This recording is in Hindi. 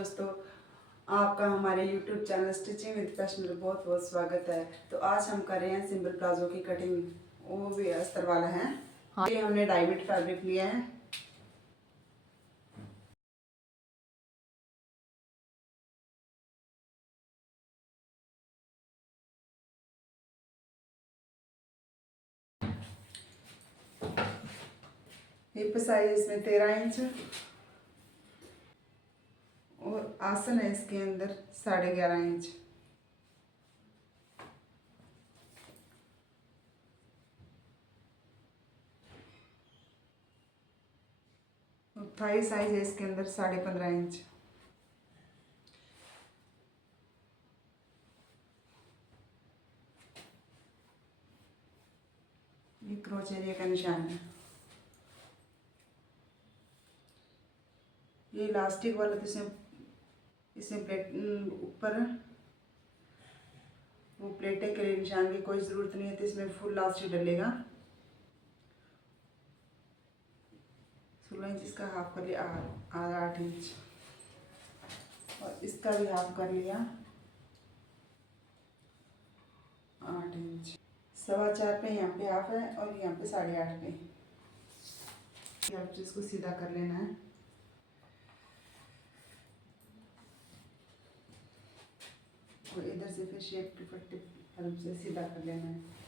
दोस्तों, आपका हमारे YouTube channel stitching with passion में बहुत बहुत स्वागत है। तो आज हम कर रहे हैं सिंपल प्लाजो की कटिंग, वो भी अस्तर वाला है। हाँ, ये हमने डायमंड फैब्रिक लिया है। हिप साइज इसमें 13 इंच और आसन है इसके अंदर 11.5 इंच। थाई साइज है इसके अंदर 15.5 इंच। ये क्रोच एरिया का निशान है। ये इलास्टिक वाला तो इसमें प्लेट ऊपर वो प्लेटें के लिए निशान की कोई ज़रूरत नहीं है, तो इसमें फुल इलास्टिक डलेगा। 16 इंच इसका हाफ कर लिया, 8 इंच और इसका भी हाफ कर लिया 8 इंच। 4.25 पे यहाँ पे हाफ है और यहाँ पे 8.5 पे। अब इसको सीधा कर लेना है। और इधर से फिर शेप की पट्टी से सीधा कर लेना है।